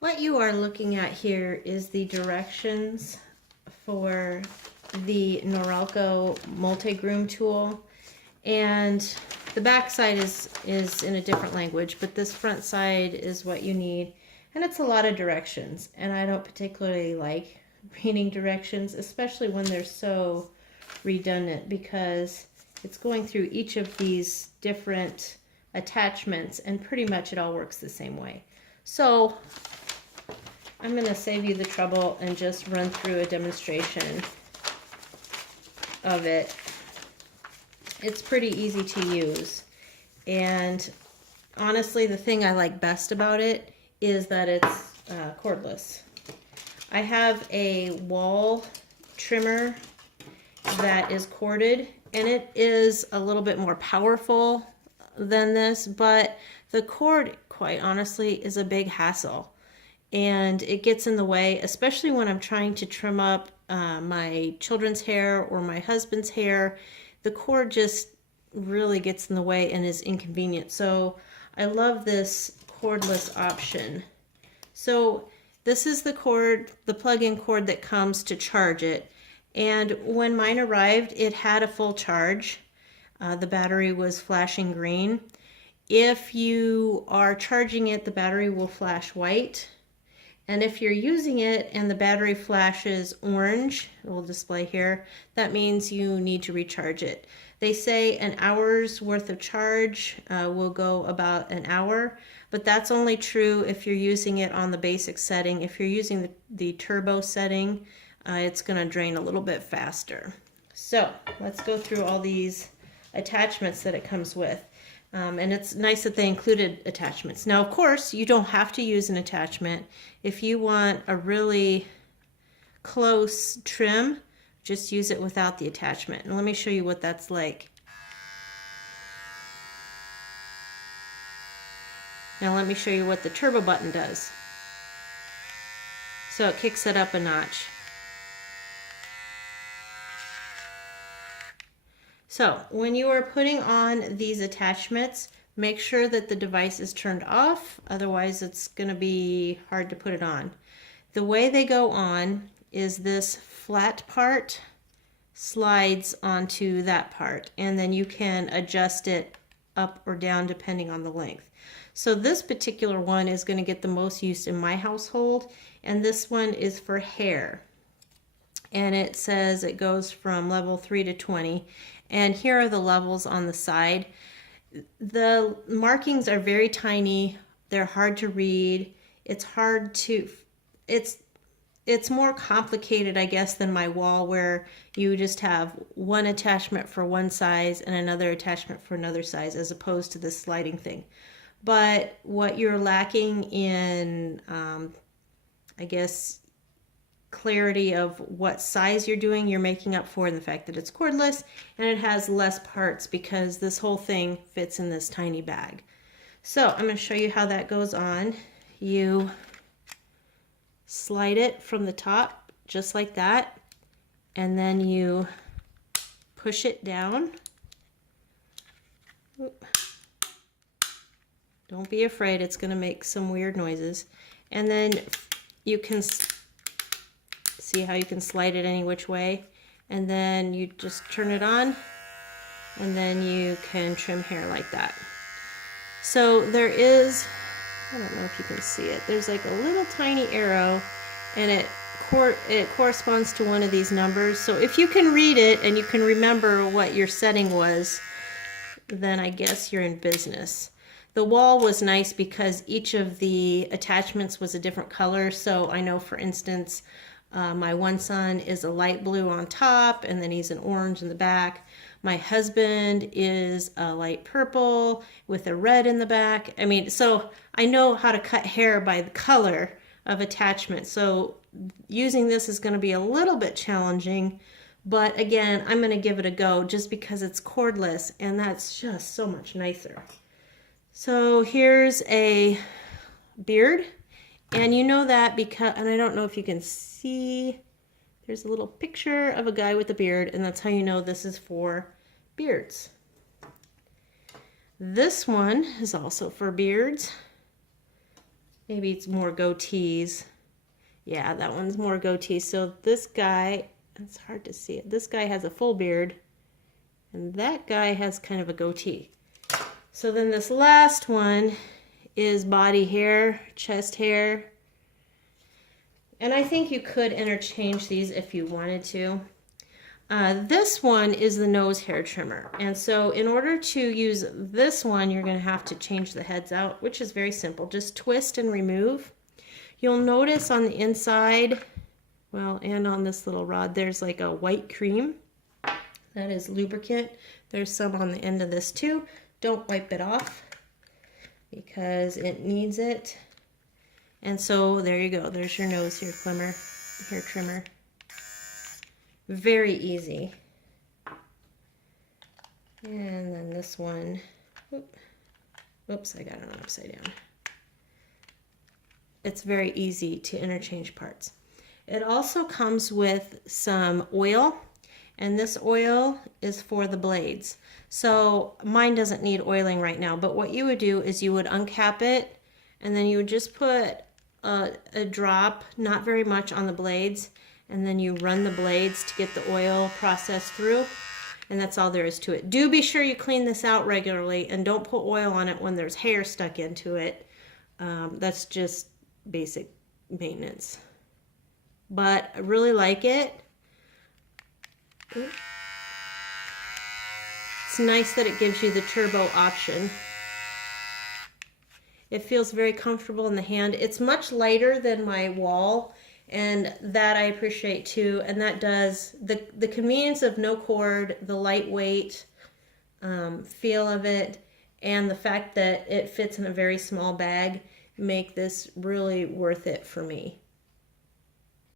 What you are looking at here is the directions for the Norelco Multigroom tool, and the back side is in a different language, but this front side is what you need, and it's a lot of directions, and I don't particularly like reading directions, especially when they're so redundant, because it's going through each of these different attachments, and pretty much it all works the same way. So I'm going to save you the trouble and just run through a demonstration of it. It's pretty easy to use, and honestly the thing I like best about it is that it's cordless. I have a wall trimmer that is corded, and it is a little bit more powerful than this, but the cord, quite honestly, is a big hassle, and it gets in the way, especially when I'm trying to trim up my children's hair or my husband's hair. The cord just really gets in the way and is inconvenient. So I love this cordless option. So this is the cord, the plug-in cord that comes to charge it. And when mine arrived, it had a full charge. The battery was flashing green. If you are charging it, the battery will flash white. And if you're using it and the battery flashes orange, it will display here, that means you need to recharge it. They say an hour's worth of charge will go about an hour, but that's only true if you're using it on the basic setting. If you're using the turbo setting, it's going to drain a little bit faster. So let's go through all these attachments that it comes with. And it's nice that they included attachments. Now, of course, you don't have to use an attachment. If you want a really close trim, just use it without the attachment. And let me show you what that's like. Now let me show you what the turbo button does. So it kicks it up a notch. So when you are putting on these attachments, make sure that the device is turned off, otherwise it's going to be hard to put it on. The way they go on is this flat part slides onto that part, and then you can adjust it up or down depending on the length. So this particular one is going to get the most use in my household, and this one is for hair. And it says it goes from level 3 to 20. And here are the levels on the side. The markings are very tiny. They're hard to read. It's hard to, it's more complicated, I guess, than my wall, where you just have one attachment for one size and another attachment for another size, as opposed to this sliding thing. But what you're lacking in, I guess, clarity of what size you're doing, you're making up for in the fact that it's cordless and it has less parts, because this whole thing fits in this tiny bag. So I'm going to show you how that goes on. You slide it from the top just like that, and then you push it down. Don't be afraid, it's going to make some weird noises. And then you can see how you can slide it any which way, and then you just turn it on, and then you can trim hair like that. So there is, I don't know if you can see it, there's like a little tiny arrow, and it corresponds to one of these numbers. So if you can read it and you can remember what your setting was, then I guess you're in business. The wall was nice because each of the attachments was a different color. So I know, for instance, my one son is a light blue on top, and then he's an orange in the back. My husband is a light purple with a red in the back. I mean, so I know how to cut hair by the color of attachment. So using this is going to be a little bit challenging, but again, I'm going to give it a go just because it's cordless, and that's just so much nicer. So here's a beard, and you know that because, and I don't know if you can see, there's a little picture of a guy with a beard, and that's how you know this is for beards. This one is also for beards, Maybe it's more goatees. Yeah, that one's more goatee. So this guy, it's hard to see it. This guy has a full beard, and that guy has kind of a goatee. So then this last one is body hair, chest hair. And I think you could interchange these if you wanted to. This one is the nose hair trimmer. And so in order to use this one, you're going to have to change the heads out, which is very simple. Just twist and remove. You'll notice on the inside, well, and on this little rod, there's like a white cream. That is lubricant. There's some on the end of this too. Don't wipe it off because it needs it. And so there you go. There's your nose hair trimmer. Very easy. And then this one, oops, I got it on upside down. It's very easy to interchange parts. It also comes with some oil, and this oil is for the blades. So mine doesn't need oiling right now, but what you would do is you would uncap it, and then you would just put a drop, not very much, on the blades, and then you run the blades to get the oil processed through, and that's all there is to it. Do be sure you clean this out regularly, and don't put oil on it when there's hair stuck into it. That's just basic maintenance. But I really like it. It's nice that it gives you the turbo option. It feels very comfortable in the hand. It's much lighter than my wall, and that I appreciate too. And that does the convenience of no cord, the lightweight feel of it, and the fact that it fits in a very small bag make this really worth it for me.